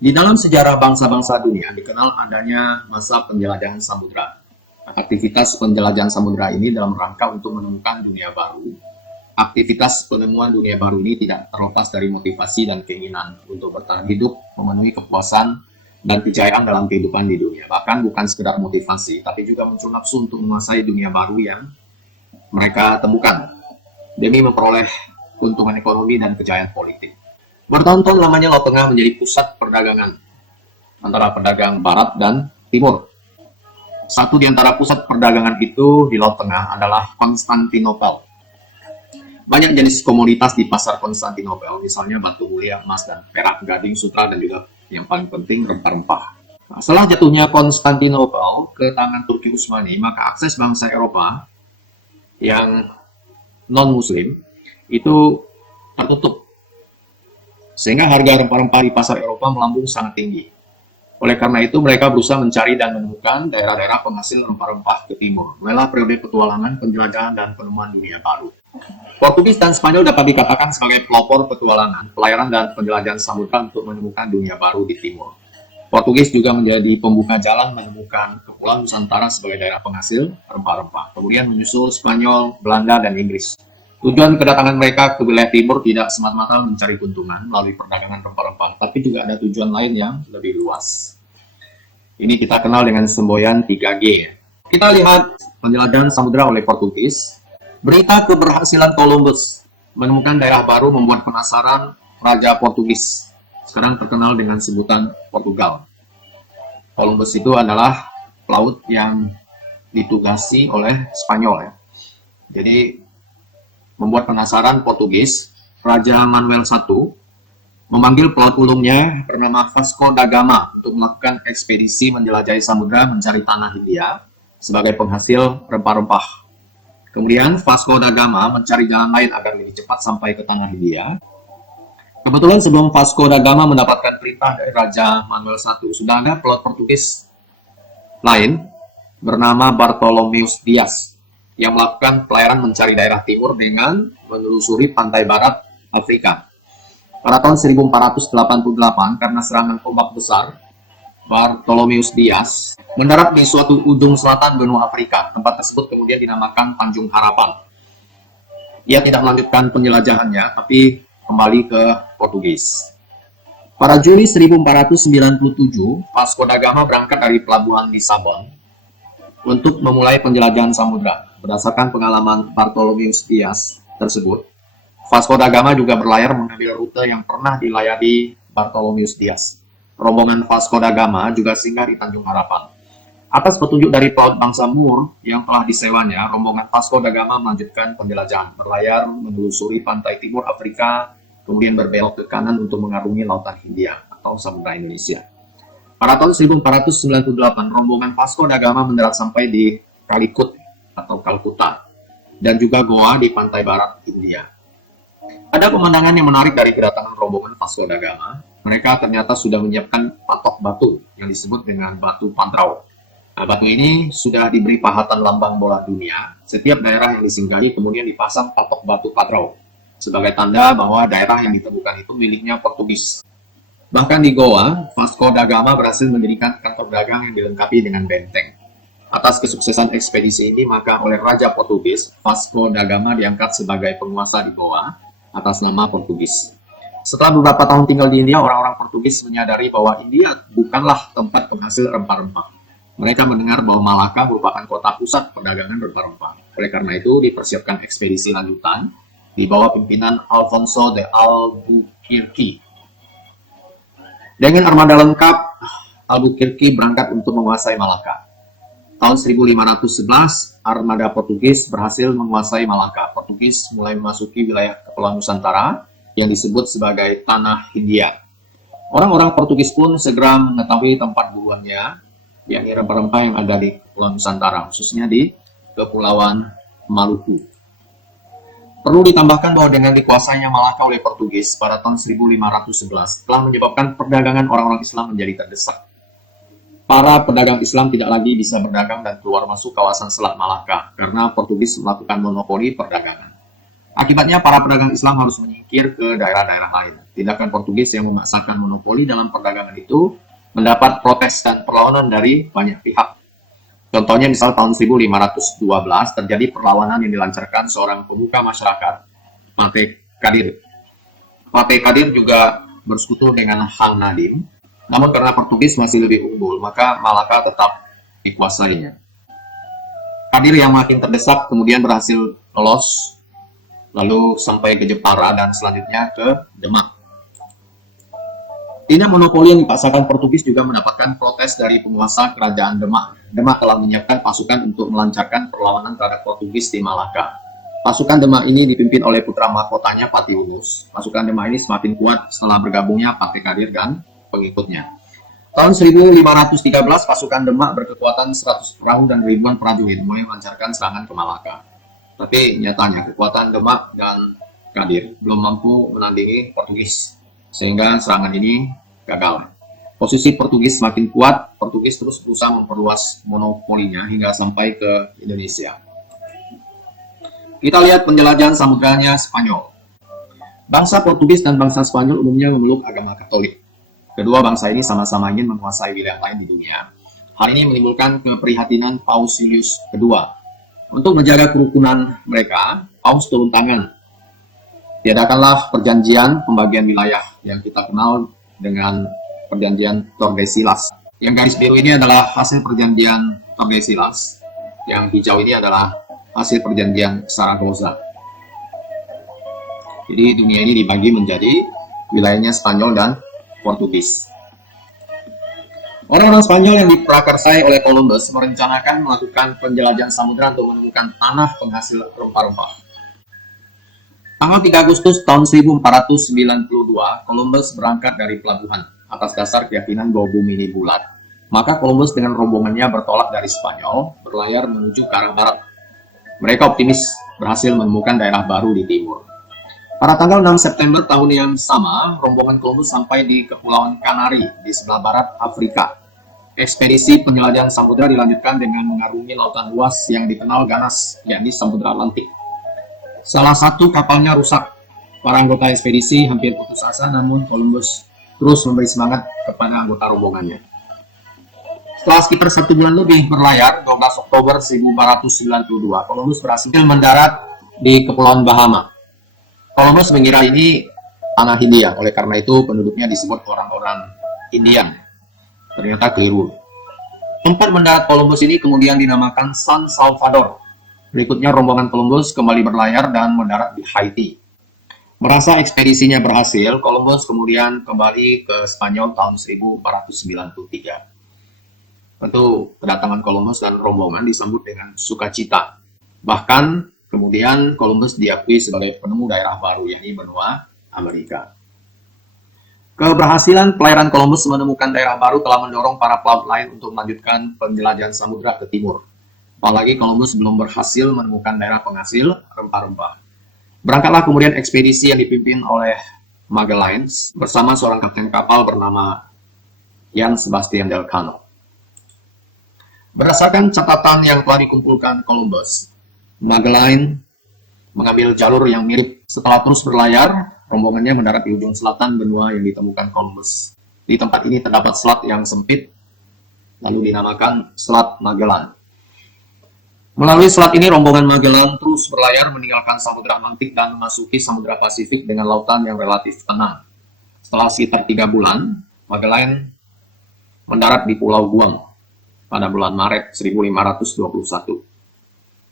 Di dalam sejarah bangsa-bangsa dunia dikenal adanya masa penjelajahan samudra. Aktivitas penjelajahan samudra ini dalam rangka untuk menemukan dunia baru. Aktivitas penemuan dunia baru ini tidak terlepas dari motivasi dan keinginan untuk bertahan hidup, memenuhi kepuasan dan kejayaan dalam kehidupan di dunia. Bahkan bukan sekedar motivasi, tapi juga muncul nafsu untuk menguasai dunia baru yang mereka temukan demi memperoleh keuntungan ekonomi dan kejayaan politik. Bertahun-tahun lamanya Laut Tengah menjadi pusat perdagangan antara pedagang Barat dan Timur. Satu di antara pusat perdagangan itu di Laut Tengah adalah Konstantinopel. Banyak jenis komoditas di pasar Konstantinopel, misalnya batu mulia, emas, dan perak, gading, sutra, dan juga yang paling penting rempah-rempah. Nah, setelah jatuhnya Konstantinopel ke tangan Turki Utsmani, maka akses bangsa Eropa yang non-Muslim itu tertutup. Sehingga harga rempah-rempah di pasar Eropa melambung sangat tinggi. Oleh karena itu, mereka berusaha mencari dan menemukan daerah-daerah penghasil rempah-rempah ke timur. Mulailah periode petualangan, penjelajahan, dan penemuan dunia baru. Portugis dan Spanyol dapat dikatakan sebagai pelopor petualangan, pelayaran, dan penjelajahan samudra untuk menemukan dunia baru di timur. Portugis juga menjadi pembuka jalan menemukan Kepulauan Nusantara sebagai daerah penghasil rempah-rempah. Kemudian menyusul Spanyol, Belanda, dan Inggris. Tujuan kedatangan mereka ke wilayah timur tidak semata-mata mencari keuntungan melalui perdagangan rempah-rempah, tapi juga ada tujuan lain yang lebih luas. Ini kita kenal dengan semboyan 3G. Kita lihat penjelajahan samudra oleh Portugis. Berita keberhasilan Columbus menemukan daerah baru membuat penasaran Raja Portugis, sekarang terkenal dengan sebutan Portugal. Columbus itu adalah pelaut yang ditugasi oleh Spanyol ya. Jadi membuat penasaran Portugis, Raja Manuel I memanggil pelaut ulungnya bernama Vasco da Gama untuk melakukan ekspedisi menjelajahi samudra mencari tanah Hindia sebagai penghasil rempah-rempah. Kemudian Vasco da Gama mencari jalan lain agar lebih cepat sampai ke tanah Hindia. Kebetulan sebelum Vasco da Gama mendapatkan perintah dari Raja Manuel I, sudah ada pelaut Portugis lain bernama Bartolomeus Dias yang melakukan pelayaran mencari daerah timur dengan menelusuri pantai barat Afrika. Pada tahun 1488, karena serangan ombak besar, Bartolomeus Dias mendarat di suatu ujung selatan benua Afrika. Tempat tersebut kemudian dinamakan Tanjung Harapan. Ia tidak melanjutkan penjelajahannya, tapi kembali ke Portugis. Pada Juli 1497, Vasco da Gama berangkat dari pelabuhan Lisabon untuk memulai penjelajahan samudra. Berdasarkan pengalaman Bartolomeus Dias tersebut, Vasco da Gama juga berlayar mengambil rute yang pernah dilayari Bartolomeus Dias. Rombongan Vasco da Gama juga singgah di Tanjung Harapan. Atas petunjuk dari pelaut bangsa Moor yang telah disewanya, rombongan Vasco da Gama melanjutkan penjelajahan, berlayar menelusuri pantai timur Afrika, kemudian berbelok ke kanan untuk mengarungi Lautan Hindia atau Samudra Indonesia. Pada tahun 1498, rombongan Vasco da Gama mendarat sampai di Calicut atau Kalkuta, dan juga Goa di pantai barat India. Ada pemandangan yang menarik dari kedatangan rombongan Vasco da Gama. Mereka ternyata sudah menyiapkan patok batu yang disebut dengan batu Padrau. Nah, batu ini sudah diberi pahatan lambang bola dunia. Setiap daerah yang disinggahi kemudian dipasang patok batu Padrau sebagai tanda bahwa daerah yang ditemukan itu miliknya Portugis. Bahkan di Goa, Vasco da Gama berhasil mendirikan kantor dagang yang dilengkapi dengan benteng. Atas kesuksesan ekspedisi ini, maka oleh Raja Portugis, Vasco da Gama diangkat sebagai penguasa di Goa atas nama Portugis. Setelah beberapa tahun tinggal di India, orang-orang Portugis menyadari bahwa India bukanlah tempat penghasil rempah-rempah. Mereka mendengar bahwa Malaka merupakan kota pusat perdagangan rempah-rempah. Oleh karena itu, dipersiapkan ekspedisi lanjutan di bawah pimpinan Alfonso de Albuquerque. Dengan armada lengkap, Albuquerque berangkat untuk menguasai Malaka. Tahun 1511, armada Portugis berhasil menguasai Malaka. Portugis mulai memasuki wilayah Kepulauan Nusantara yang disebut sebagai Tanah Hindia. Orang-orang Portugis pun segera mengetahui tempat buruannya, yakni rempah-rempah yang ada di Kepulauan Nusantara, khususnya di Kepulauan Maluku. Perlu ditambahkan bahwa dengan dikuasainya Malaka oleh Portugis pada tahun 1511 telah menyebabkan perdagangan orang-orang Islam menjadi terdesak. Para pedagang Islam tidak lagi bisa berdagang dan keluar masuk kawasan Selat Malaka karena Portugis melakukan monopoli perdagangan. Akibatnya para pedagang Islam harus menyingkir ke daerah-daerah lain. Tindakan Portugis yang memaksakan monopoli dalam perdagangan itu mendapat protes dan perlawanan dari banyak pihak. Contohnya misal tahun 1512 terjadi perlawanan yang dilancarkan seorang pemuka masyarakat, Mate Kadir. Mate Kadir juga bersekutu dengan Hang Nadim, namun karena Portugis masih lebih unggul, maka Malaka tetap dikuasainya. Kadir yang makin terdesak kemudian berhasil lolos, lalu sampai ke Jepara dan selanjutnya ke Demak. Tindak monopoli yang dipaksakan Portugis juga mendapatkan protes dari penguasa kerajaan Demak. Demak telah menyiapkan pasukan untuk melancarkan perlawanan terhadap Portugis di Malaka. Pasukan Demak ini dipimpin oleh putra mahkotanya Pati Unus. Pasukan Demak ini semakin kuat setelah bergabungnya Pate Kadir dan pengikutnya. Tahun 1513, pasukan Demak berkekuatan 100 perahu dan ribuan prajurit mulai melancarkan serangan ke Malaka. Tapi nyatanya kekuatan Demak dan Kadir belum mampu menandingi Portugis, sehingga serangan ini gagal. Posisi Portugis semakin kuat, Portugis terus berusaha memperluas monopolinya hingga sampai ke Indonesia. Kita lihat penjelajahan samudranya Spanyol. Bangsa Portugis dan bangsa Spanyol umumnya memeluk agama Katolik. Kedua bangsa ini sama-sama ingin menguasai wilayah lain di dunia. Hal ini menimbulkan keprihatinan Paus Julius II. Untuk menjaga kerukunan mereka, Paus turun tangan. Tiadakanlah perjanjian pembagian wilayah yang kita kenal dengan perjanjian Tordesillas. Yang garis biru ini adalah hasil perjanjian Tordesillas. Yang hijau ini adalah hasil perjanjian Saragossa. Jadi dunia ini dibagi menjadi wilayahnya Spanyol dan Portugis. Orang-orang Spanyol yang diprakarsai oleh Columbus merencanakan melakukan penjelajahan samudera untuk menemukan tanah penghasil rempah-rempah. Tanggal 3 Agustus tahun 1492, Columbus berangkat dari pelabuhan atas dasar keyakinan bahwa bumi ini bulat. Maka Columbus dengan rombongannya bertolak dari Spanyol, berlayar menuju ke arah barat. Mereka optimis berhasil menemukan daerah baru di timur. Pada tanggal 6 September tahun yang sama, rombongan Columbus sampai di Kepulauan Kanari di sebelah barat Afrika. Ekspedisi penjelajahan samudera dilanjutkan dengan mengarungi lautan luas yang dikenal ganas, yakni Samudra Atlantik. Salah satu kapalnya rusak. Para anggota ekspedisi hampir putus asa, namun Columbus terus memberi semangat kepada anggota rombongannya. Setelah sekitar 1 bulan lebih berlayar, 12 Oktober 1492, Columbus berhasil mendarat di Kepulauan Bahama. Columbus mengira ini tanah Hindia, oleh karena itu penduduknya disebut orang-orang Indian. Ternyata keliru. Tempat mendarat Columbus ini kemudian dinamakan San Salvador. Berikutnya rombongan Columbus kembali berlayar dan mendarat di Haiti. Merasa ekspedisinya berhasil, Columbus kemudian kembali ke Spanyol tahun 1493. Tentu kedatangan Columbus dan rombongan disambut dengan sukacita. Bahkan kemudian Columbus diakui sebagai penemu daerah baru, yakni benua Amerika. Keberhasilan pelayaran Columbus menemukan daerah baru telah mendorong para pelaut lain untuk melanjutkan penjelajahan samudera ke timur. Apalagi Columbus belum berhasil menemukan daerah penghasil rempah-rempah. Berangkatlah kemudian ekspedisi yang dipimpin oleh Magallanes bersama seorang kapten kapal bernama Jan Sebastian Elcano. Berdasarkan catatan yang telah dikumpulkan Columbus, Magellan mengambil jalur yang mirip. Setelah terus berlayar, rombongannya mendarat di ujung selatan benua yang ditemukan Columbus. Di tempat ini terdapat selat yang sempit, lalu dinamakan Selat Magellan. Melalui selat ini, rombongan Magellan terus berlayar meninggalkan Samudra Atlantik dan memasuki Samudra Pasifik dengan lautan yang relatif tenang. Setelah sekitar 3 bulan, Magellan mendarat di Pulau Guam pada bulan Maret 1521.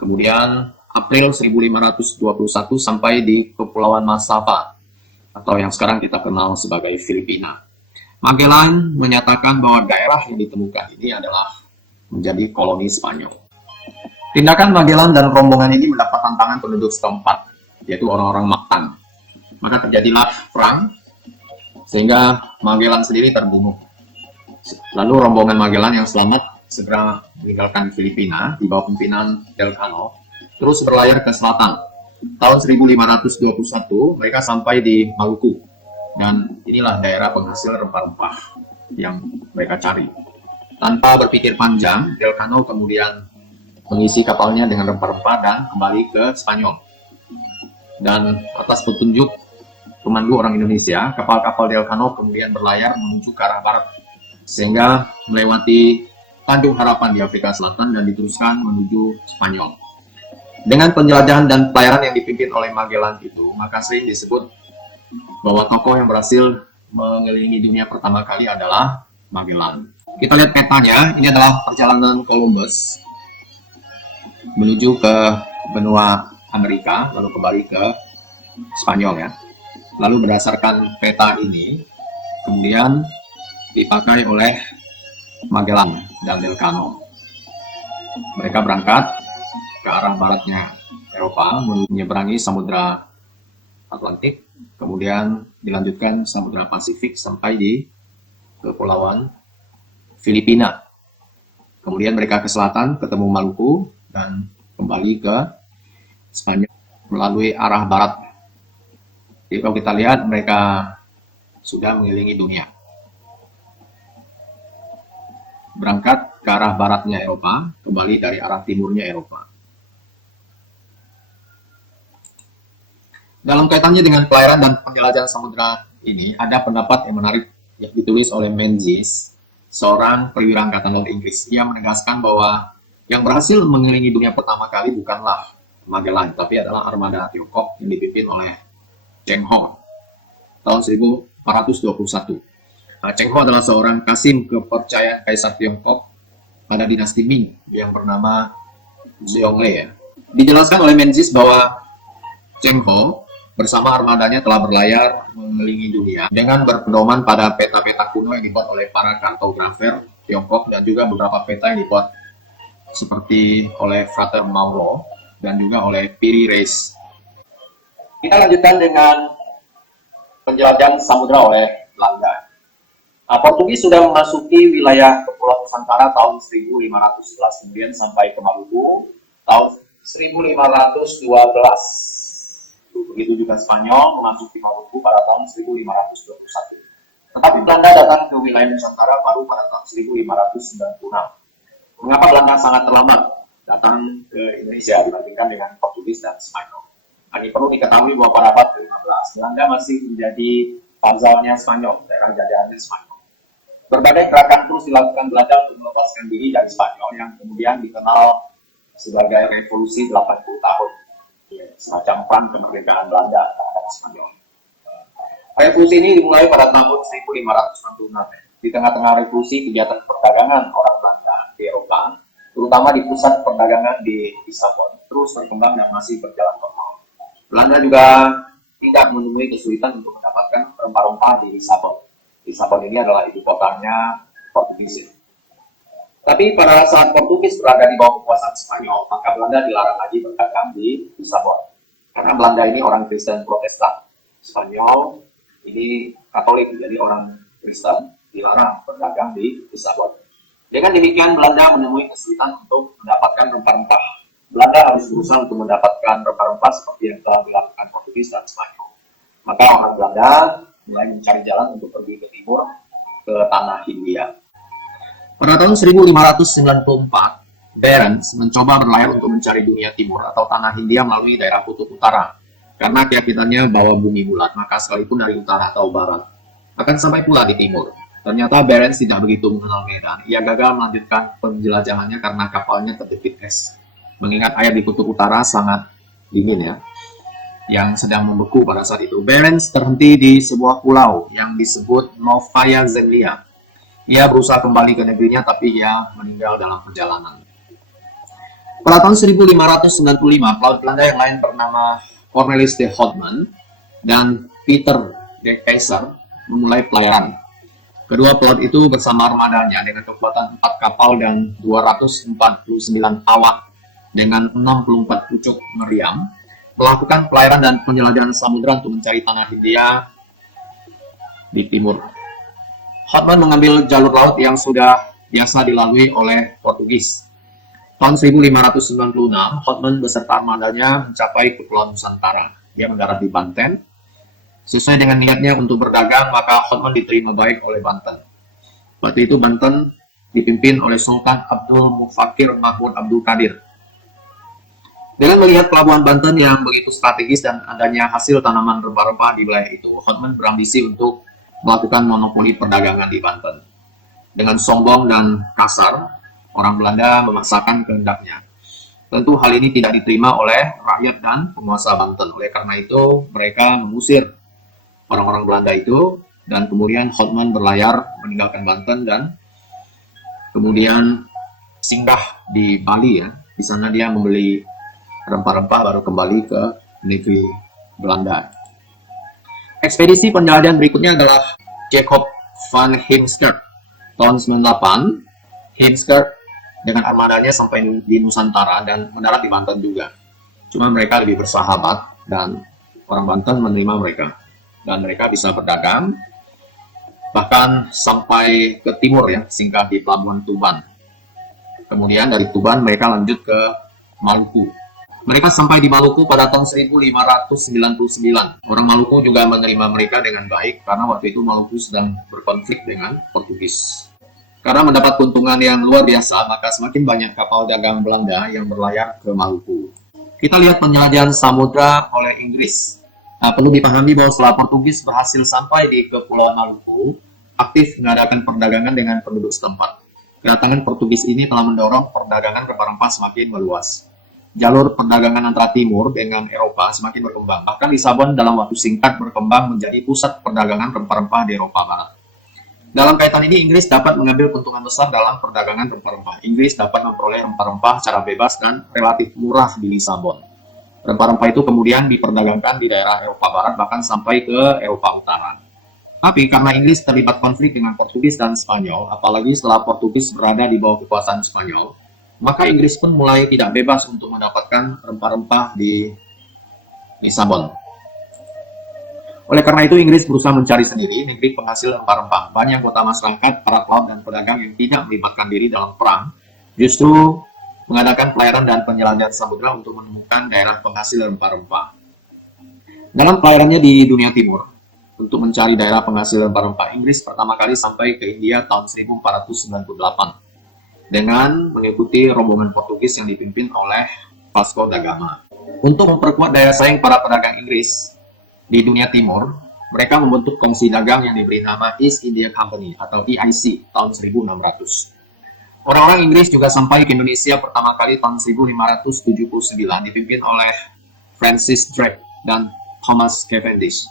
Kemudian April 1521 sampai di Kepulauan Masava, atau yang sekarang kita kenal sebagai Filipina. Magellan menyatakan bahwa daerah yang ditemukan ini adalah menjadi koloni Spanyol. Tindakan Magellan dan rombongan ini mendapat tantangan penduduk setempat, yaitu orang-orang Mactan. Maka terjadilah perang, sehingga Magellan sendiri terbunuh. Lalu rombongan Magellan yang selamat segera meninggalkan Filipina di bawah pimpinan Elcano, terus berlayar ke selatan. Tahun 1521 mereka sampai di Maluku, dan inilah daerah penghasil rempah-rempah yang mereka cari. Tanpa berpikir panjang, Elcano kemudian mengisi kapalnya dengan rempah-rempah dan kembali ke Spanyol. Dan atas petunjuk pemandu orang Indonesia, kapal-kapal Delcano kemudian berlayar menuju ke arah barat, sehingga melewati Tanjung Harapan di Afrika Selatan dan diteruskan menuju Spanyol. Dengan penjelajahan dan pelayaran yang dipimpin oleh Magellan itu, maka sering disebut bahwa tokoh yang berhasil mengelilingi dunia pertama kali adalah Magellan. Kita lihat petanya, ini adalah perjalanan Columbus menuju ke benua Amerika, lalu kembali ke Spanyol ya. Lalu berdasarkan peta ini, kemudian dipakai oleh Magellan dan Delcano. Mereka berangkat ke arah baratnya Eropa, menyeberangi Samudra Atlantik, kemudian dilanjutkan Samudra Pasifik sampai di Kepulauan Filipina. Kemudian mereka ke selatan, ketemu Maluku, dan kembali ke Spanyol melalui arah barat. Jadi kalau kita lihat, mereka sudah mengelilingi dunia. Berangkat ke arah baratnya Eropa, kembali dari arah timurnya Eropa. Dalam kaitannya dengan pelayaran dan penjelajahan samudra ini, ada pendapat yang menarik yang ditulis oleh Menzies, seorang perwira angkatan laut Inggris. Ia menegaskan bahwa yang berhasil mengelilingi dunia pertama kali bukanlah Magellan, tapi adalah armada Tiongkok yang dipimpin oleh Cheng Ho tahun 1421. Cheng Ho adalah seorang kasim kepercayaan Kaisar Tiongkok pada dinasti Ming yang bernama Zhongle. Dijelaskan oleh Menzies bahwa Cheng Ho bersama armadanya telah berlayar mengelilingi dunia dengan berpedoman pada peta-peta kuno yang dibuat oleh para kartografer Tiongkok dan juga beberapa peta yang dibuat seperti oleh Frater Mauro dan juga oleh Piri Reis. Kita lanjutkan dengan penjelajahan samudra oleh Belanda. Portugis sudah memasuki wilayah Kepulauan Nusantara tahun 1511, kemudian sampai ke Maluku tahun 1512. Begitu juga Spanyol memasuki Maluku pada tahun 1521. Tetapi Belanda datang ke wilayah Nusantara baru pada tahun 1596. Mengapa Belanda sangat terlambat datang ke Indonesia dibandingkan dengan Portugis dan Spanyol? Ini perlu diketahui bahwa pada abad ke-15, Belanda masih menjadi vazalnya Spanyol, daerah jajahannya Spanyol. Berbagai gerakan terus dilakukan Belanda untuk melepaskan diri dari Spanyol yang kemudian dikenal sebagai revolusi 80 tahun. Semacam perang kemerdekaan Belanda terhadap Spanyol. Revolusi ini dimulai pada tahun 1566. Di tengah-tengah revolusi, kegiatan perdagangan orang Belanda di Eropa, terutama di pusat perdagangan di Lisabon, terus berkembang dan masih berjalan normal. Belanda juga tidak menemui kesulitan untuk mendapatkan rempah-rempah di Lisabon. Lisabon ini adalah ibu kotanya Portugis. Tapi pada saat Portugis berada di bawah kekuasaan Spanyol, maka Belanda dilarang lagi berdagang di Lisabon. Karena Belanda ini orang Kristen Protestan. Spanyol ini Katolik, jadi orang Kristen dilarang berdagang di Lisabon. Dengan demikian, Belanda menemui kesulitan untuk mendapatkan rempah-rempah. Belanda harus berusaha untuk mendapatkan rempah-rempah seperti yang telah dilakukan Portugis dan Spanyol. Maka orang Belanda mulai mencari jalan untuk pergi ke timur, ke tanah Hindia. Pada tahun 1594, Barents mencoba berlayar untuk mencari dunia timur atau tanah Hindia melalui daerah kutub utara. Karena keyakinannya bahwa bumi bulat, maka sekalipun dari utara atau barat, akan sampai pula di timur. Ternyata Barents tidak begitu mengenal medan. Ia gagal melanjutkan penjelajahannya karena kapalnya terjepit es. Mengingat air di kutub utara sangat dingin ya, yang sedang membeku pada saat itu. Barents terhenti di sebuah pulau yang disebut Novaya Zemlya. Ia berusaha kembali ke negerinya, tapi ia meninggal dalam perjalanan. Pada tahun 1595, pelaut Belanda yang lain bernama Cornelis de Houtman dan Peter de Keyser memulai pelayaran. Kedua pelaut itu bersama armadanya dengan kekuatan 4 kapal dan 249 awak dengan 64 pucuk meriam melakukan pelayaran dan penjelajahan samudera untuk mencari tanah Hindia di timur. Houtman mengambil jalur laut yang sudah biasa dilalui oleh Portugis. Tahun 1596, Houtman beserta armadanya mencapai Kepulauan Nusantara. Dia mendarat di Banten. Sesuai dengan niatnya untuk berdagang, maka Houtman diterima baik oleh Banten. Waktu itu Banten dipimpin oleh Sultan Abdul Mufakir Mahmud Abdul Qadir. Dengan melihat pelabuhan Banten yang begitu strategis dan adanya hasil tanaman rempah-rempah di wilayah itu, Hotman berambisi untuk melakukan monopoli perdagangan di Banten. Dengan sombong dan kasar, orang Belanda memaksakan kehendaknya. Tentu hal ini tidak diterima oleh rakyat dan penguasa Banten. Oleh karena itu, mereka mengusir orang-orang Belanda itu, dan kemudian Hotman berlayar meninggalkan Banten dan kemudian singgah di Bali ya. Di sana dia membeli rempah-rempah baru kembali ke negeri Belanda. Ekspedisi penjelajahan berikutnya adalah Jacob van Heemskerck tahun 98. Heemskerck dengan armadanya sampai di Nusantara dan mendarat di Banten juga. Cuma mereka lebih bersahabat dan orang Banten menerima mereka. Dan mereka bisa berdagang bahkan sampai ke timur ya, singgah di pelabuhan Tuban. Kemudian dari Tuban mereka lanjut ke Maluku. Mereka sampai di Maluku pada tahun 1599. Orang Maluku juga menerima mereka dengan baik karena waktu itu Maluku sedang berkonflik dengan Portugis. Karena mendapat keuntungan yang luar biasa, maka semakin banyak kapal dagang Belanda yang berlayar ke Maluku. Kita lihat penjelajahan samudra oleh Inggris. Perlu dipahami bahwa setelah Portugis berhasil sampai di Kepulauan Maluku, aktif mengadakan perdagangan dengan penduduk setempat. Kedatangan Portugis ini telah mendorong perdagangan rempah-rempah semakin meluas. Jalur perdagangan antara timur dengan Eropa semakin berkembang. Bahkan Lisabon dalam waktu singkat berkembang menjadi pusat perdagangan rempah-rempah di Eropa Barat. Dalam kaitan ini, Inggris dapat mengambil keuntungan besar dalam perdagangan rempah-rempah. Inggris dapat memperoleh rempah-rempah secara bebas dan relatif murah di Lisabon. Rempah-rempah itu kemudian diperdagangkan di daerah Eropa Barat, bahkan sampai ke Eropa Utara. Tapi karena Inggris terlibat konflik dengan Portugis dan Spanyol, apalagi setelah Portugis berada di bawah kekuasaan Spanyol, maka Inggris pun mulai tidak bebas untuk mendapatkan rempah-rempah di Lisabon. Oleh karena itu, Inggris berusaha mencari sendiri negeri penghasil rempah-rempah. Banyak anggota masyarakat, para pelaut, dan pedagang yang tidak melibatkan diri dalam perang, justru mengadakan pelayaran dan penjelajahan samudera untuk menemukan daerah penghasil rempah-rempah. Dalam pelayarannya di dunia timur, untuk mencari daerah penghasil rempah-rempah, Inggris pertama kali sampai ke India tahun 1498. Dengan mengikuti rombongan Portugis yang dipimpin oleh Vasco da Gama. Untuk memperkuat daya saing para pedagang Inggris di dunia timur, mereka membentuk kongsi dagang yang diberi nama East India Company atau EIC tahun 1600. Orang-orang Inggris juga sampai ke Indonesia pertama kali tahun 1579 dipimpin oleh Francis Drake dan Thomas Cavendish.